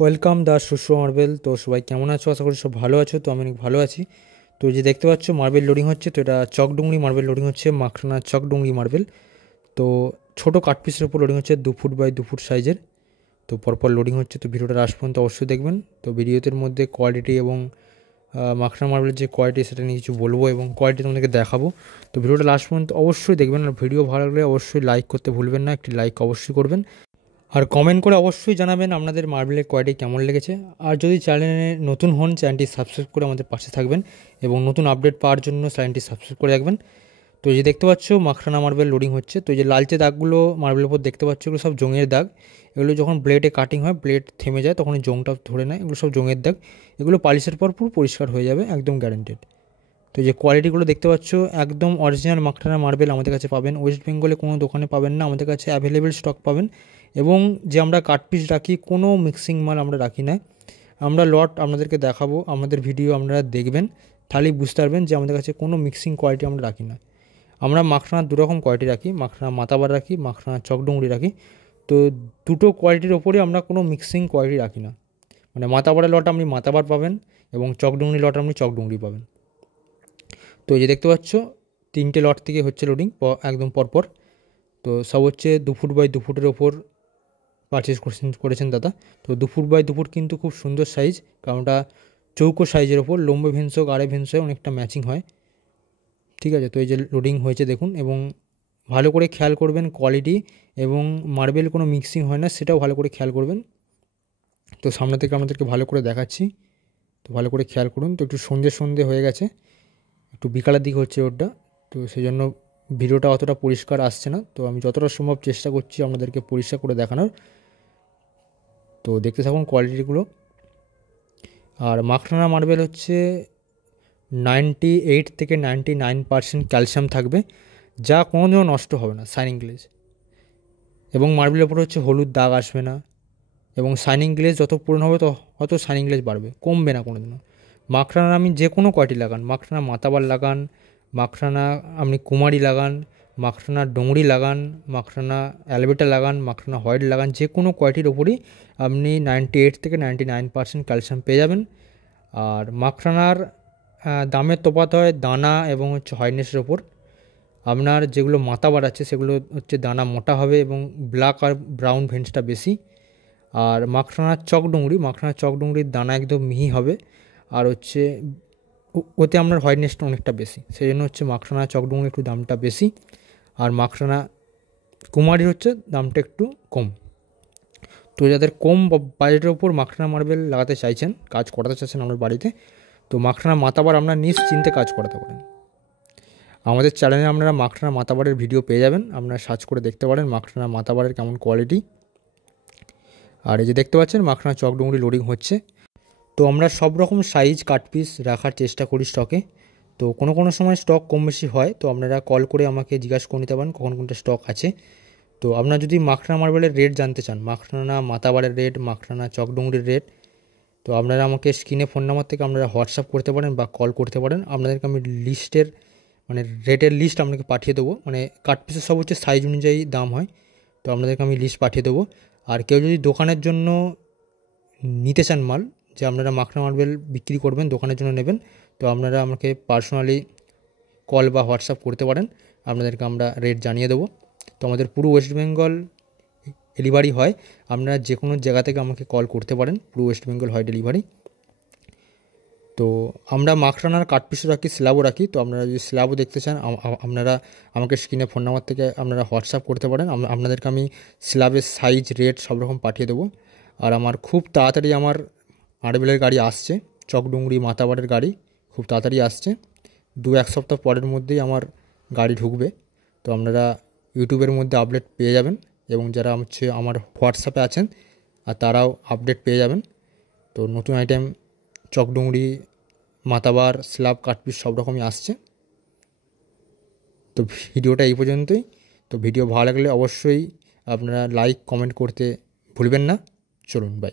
Welcome দা শুশ্রু marble. তো সবাই কেমন আছো? আশা করি সব ভালো আছো। তো আমি অনেক ভালো আছি। তো যে দেখতে পাচ্ছ মার্বেল লোডিং হচ্ছে, তো এটা চকডুংরি মার্বেল লোডিং হচ্ছে, মাখরানা চকডুংরি মার্বেল। তো ছোটো কাঠপিসের উপর লোডিং হচ্ছে 2 ফুট বাই 2 ফুট সাইজের। তো পরপর লোডিং হচ্ছে। তো ভিডিওটা লাস্ট পর্যন্ত অবশ্যই দেখবেন। তো ভিডিওদের মধ্যে কোয়ালিটি এবং মাখরানা মার্বেলের যে কোয়ালিটি সেটা নিয়ে কিছু বলবো এবং কোয়ালিটি তোমাদেরকে দেখাবো। তো ভিডিওটা লাস্ট পর্যন্ত অবশ্যই দেখবেন। আর ভিডিও ভালো লাগলে অবশ্যই লাইক করতে ভুলবেন না, একটি লাইক অবশ্যই করবেন। আর কমেন্ট করে অবশ্যই জানাবেন আপনাদের মার্বেলের কোয়ালিটি কেমন লেগেছে। আর যদি চ্যানেলে নতুন হন চ্যানেলটি সাবস্ক্রাইব করে আমাদের পাশে থাকবেন এবং নতুন আপডেট পাওয়ার জন্য চ্যানেলটি সাবস্ক্রাইব করে রাখবেন। তো এই যে দেখতে পাচ্ছ মাখরানা মার্বেল লোডিং হচ্ছে। তো এই যে লালচে দাগগুলো মার্বেলের উপর দেখতে পাচ্ছ, এগুলো সব জংয়ের দাগ। এগুলো যখন ব্লেডে কাটিং হয়, ব্লেড থেমে যায়, তখন এই জংটা ধরে নেয়। এগুলো সব জংয়ের দাগ। এগুলো পালিশের পর পুরো পরিষ্কার হয়ে যাবে, একদম গ্যারান্টেড। তো যে কোয়ালিটিগুলো দেখতে পাচ্ছ একদম অরিজিনাল মাখরানা মার্বেল আমাদের কাছে পাবেন। ওয়েস্ট বেঙ্গলে কোনো দোকানে পাবেন না, আমাদের কাছে অ্যাভেলেবেল স্টক পাবেন। এবং যে আমরা কাটপিস রাখি, কোনো মিক্সিং মাল আমরা রাখি না। আমরা লট আপনাদেরকে দেখাবো, আমাদের ভিডিও আপনারা দেখবেন, তাহলেই বুঝতে পারবেন যে আমাদের কাছে কোনো মিক্সিং কোয়ালিটি আমরা রাখি না। আমরা মাখরানার দুরকম কোয়ালিটি রাখি, মাখরানা মাতাবার রাখি, মাখরানা চকডুংরি রাখি। তো দুটো কোয়ালিটির ওপরে আমরা কোনো মিক্সিং কোয়ালিটি রাখি না। মানে মাতাবারের লট আপনি মাতাবার পাবেন এবং চকডুংরি লট আপনি চকডুংরি পাবেন। তো এই যে দেখতে পাচ্ছ 3টে লট থেকে হচ্ছে লোডিং একদম পরপর। তো সব হচ্ছে 2 ফুট বাই 2 ফুটের ওপর পারচেস করেছেন দাদা। তো 2 ফুট বাই 2 ফুট কিন্তু খুব সুন্দর সাইজ, কারণ ওটা চৌকো সাইজের ওপর লম্বে ভেন্স হোক আড়ে ভেন্স হয়, অনেকটা ম্যাচিং হয়। ঠিক আছে, তো এই যে লোডিং হয়েছে দেখুন, এবং ভালো করে খেয়াল করবেন কোয়ালিটি এবং মার্বেল কোনো মিক্সিং হয় না সেটাও ভালো করে খেয়াল করবেন। তো সামনে থেকে আমাদেরকে ভালো করে দেখাচ্ছি, তো ভালো করে খেয়াল করুন। তো একটু সন্ধে হয়ে গেছে, একটু বিকালের দিকে হচ্ছে ওটা, তো সেই জন্য ভিডিওটা অতটা পরিষ্কার আসছে না। তো আমি যতটা সম্ভব চেষ্টা করছি আপনাদেরকে পরিষ্কার করে দেখানোর। তো দেখতে থাকুন কোয়ালিটিগুলো। আর মাখরানা মার্বেল হচ্ছে 98 থেকে 99% ক্যালসিয়াম থাকবে, যা কোনোদিনও নষ্ট হবে না, শাইনিং গ্লেজ। এবং মার্বেলের উপরে হচ্ছে হলুদ দাগ আসবে না, এবং শাইনিং গ্লেজ যত পুরনো হবে তত শাইনিং গ্লেজ বাড়বে, কমবে না কোনোদিনও। মাখরানা আপনি যে কোনো কোয়ালিটি লাগান, মাখরানা মাতাবার লাগান, মাখরানা আপনি কুমারী লাগান, মাখরানা ডোংরি লাগান, মাখরানা অ্যালবেটা লাগান, মাখরানা হোয়াইট লাগান, যে কোনো কোয়ালিটির ওপরই আপনি 98 থেকে 99% ক্যালসিয়াম পেয়ে যাবেন। আর মাখরানার দামের তফাৎ হয় দানা এবং হচ্ছে হোয়াইটনেসের ওপর। আপনার যেগুলো মাতাবার আছে সেগুলো হচ্ছে দানা মোটা হবে এবং ব্ল্যাক আর ব্রাউন ভেন্সটা বেশি। আর মাখরানা চকডুংরির দানা একদম মিহি হবে, আর হচ্ছে ওতে আপনার হোয়াইটনেসটা অনেকটা বেশি, সেই জন্য হচ্ছে মাখরানা চকডুংরি একটু দামটা বেশি। আর মাখরানা কুমারীর হচ্ছে দামটা একটু কম। তো যাদের কম বাজেটের ওপর মাখরানা মার্বেল লাগাতে চাইছেন, কাজ করাতে চাইছেন আপনার বাড়িতে, তো মাখরানা মাতাবার আপনার নিশ্চিন্তে কাজ করাতে পারেন। আমাদের চ্যানেলে আপনারা মাখরানা মাতাবারের ভিডিও পেয়ে যাবেন, আপনারা সার্চ করে দেখতে পারেন মাখরানা মাতাবারের কেমন কোয়ালিটি। আর এই যে দেখতে পাচ্ছেন মাখরানা চকডুংরি লোডিং হচ্ছে। তো আমরা সব রকম সাইজ কাটপিস রাখার চেষ্টা করি স্টকে। তো কোনো সময় স্টক কম বেশি হয়, তো আপনারা কল করে আমাকে জিজ্ঞাসা করে নিতে পারেন কখন কোনটা স্টক আছে। তো আপনারা যদি মাখরানা মার্বেলের রেট জানতে চান, মাখরানা মাতাবারের রেট, মাখরানা চকডুংরির রেট, তো আপনারা আমাকে স্ক্রিনে ফোন নাম্বার থেকে আপনারা হোয়াটসঅ্যাপ করতে পারেন বা কল করতে পারেন। আপনাদেরকে আমি লিস্টের মানে রেটের লিস্ট আপনাকে পাঠিয়ে দেবো। মানে কাটপিসের সব হচ্ছে সাইজ অনুযায়ী দাম হয়, তো আপনাদেরকে আমি লিস্ট পাঠিয়ে দেবো। আর কেউ যদি দোকানের জন্য নিতে চান মাল, যে আপনারা মাখরানা মার্বেল বিক্রি করবেন, দোকানের জন্য নেবেন, তো আপনারা আমাকে পার্সোনালি কল বা হোয়াটসঅ্যাপ করতে পারেন, আপনাদেরকে আমরা রেট জানিয়ে দেবো। তো আমাদের পুরো ওয়েস্ট বেঙ্গল ডেলিভারি হয়, আপনারা যে কোনো জায়গা থেকে আমাকে কল করতে পারেন, পুরো ওয়েস্ট বেঙ্গল হয় ডেলিভারি। তো আমরা মাখরানার কাটপিসও রাখি, স্ল্যাবও রাখি। তো আপনারা যদি স্ল্যাবও দেখতে চান, আপনারা আমাকে স্ক্রিনে ফোন নাম্বার থেকে আপনারা হোয়াটসঅ্যাপ করতে পারেন, আপনাদেরকে আমি স্ল্যাবের সাইজ রেট সব রকম পাঠিয়ে দেবো। আর আমার খুব তাড়াতাড়ি আমার মার্বেলের গাড়ি আসছে, চকডুংরি মাতাবারের গাড়ি খুব তাড়াতাড়ি আসছে, 2-1 সপ্তাহ পরের মধ্যেই আমার গাড়ি ঢুকবে। তো আপনারা ইউটিউবের মধ্যে আপডেট পেয়ে যাবেন, এবং যারা হচ্ছে আমার হোয়াটসঅ্যাপে আছেন আর তারাও আপডেট পেয়ে যাবেন। তো নতুন আইটেম চকডুংরি মাতাবার স্ল্যাব কাটপিস সব রকমই আসছে। তো ভিডিওটা এই পর্যন্তই। তো ভিডিও ভালো লাগলে অবশ্যই আপনারা লাইক কমেন্ট করতে ভুলবেন না। চলুন, বাই।